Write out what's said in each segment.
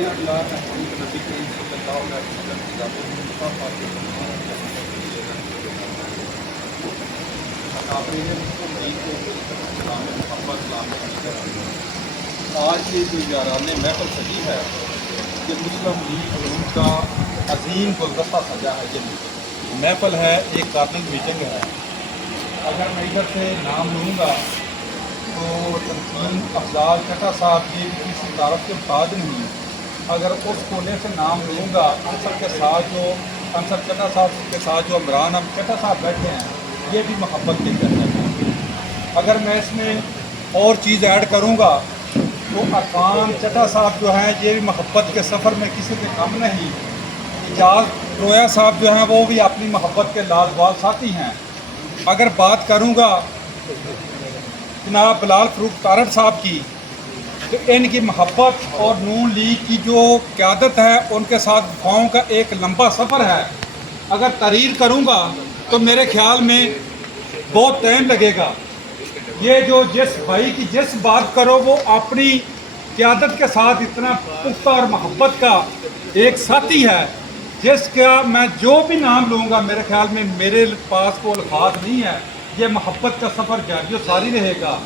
آج کی جو یاران محفل سجی ہے کہ مسلم لیگ کا عظیم گلدستہ سجا ہے. یہ محفل ہے، ایک کارننگ میٹنگ ہے. اگر میں ادھر سے نام لوں گا تو تنظیم افضال چٹا صاحب کی کسی طرف کے بعد نہیں. اگر اس کونے سے نام لوں گا انصر کے ساتھ جو انصر چٹا صاحب کے ساتھ جو عمران چٹا صاحب بیٹھے ہیں یہ بھی محبت کے کہتے ہیں. اگر میں اس میں اور چیز ایڈ کروں گا تو عرفان چٹا صاحب جو ہیں یہ بھی محبت کے سفر میں کسی سے کم نہیں. اعجاز رویا صاحب جو ہیں وہ بھی اپنی محبت کے لازوال ساتھی ہیں. اگر بات کروں گا جناب بلال فروخ تارڑ صاحب کی تو ان کی محبت اور نون لیگ کی جو قیادت ہے ان کے ساتھ گاؤں کا ایک لمبا سفر ہے. اگر تحریر کروں گا تو میرے خیال میں بہت ٹائم لگے گا. یہ جو جس بھائی کی جس بات کرو وہ اپنی قیادت کے ساتھ اتنا پختہ اور محبت کا ایک ساتھی ہے جس کا میں جو بھی نام لوں گا میرے خیال میں میرے پاس کو الفاظ نہیں ہے. یہ محبت کا سفر جاری و ساری رہے گا.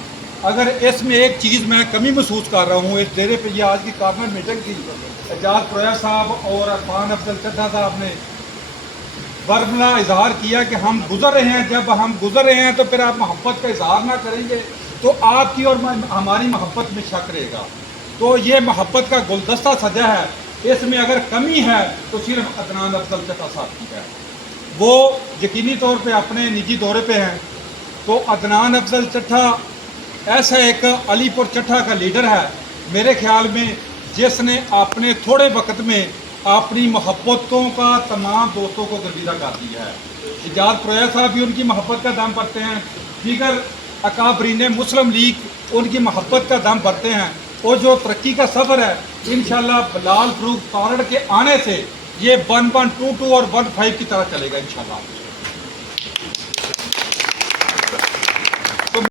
اگر اس میں ایک چیز میں کمی محسوس کر رہا ہوں اس ڈیرے پہ یہ آج کی کارنر میٹنگ تھی. اعجاز رویا صاحب اور عرفان افضل چٹا صاحب نے برملا اظہار کیا کہ ہم گزر رہے ہیں. جب ہم گزر رہے ہیں تو پھر آپ محبت کا اظہار نہ کریں گے تو آپ کی اور ہماری محبت میں شک رہے گا. تو یہ محبت کا گلدستہ سجا ہے. اس میں اگر کمی ہے تو صرف عدنان افضل چٹا صاحب کی ہے. وہ یقینی طور پہ اپنے نجی دورے پہ ہیں. تو عدنان افضل چٹا ایسا ایک علی پور چٹا کا لیڈر ہے میرے خیال میں جس نے اپنے تھوڑے وقت میں اپنی محبتوں کا تمام دوستوں کو گرویدہ کر دیا ہے. اعجاز رویا صاحب بھی ان کی محبت کا دم بھرتے ہیں. دیگر اکابرین مسلم لیگ ان کی محبت کا دم بھرتے ہیں. اور جو ترقی کا سفر ہے انشاءاللہ بلال فروخ تارڑ کے آنے سے یہ 1-1-2-2 اور 1-5 کی طرح چلے گا انشاءاللہ.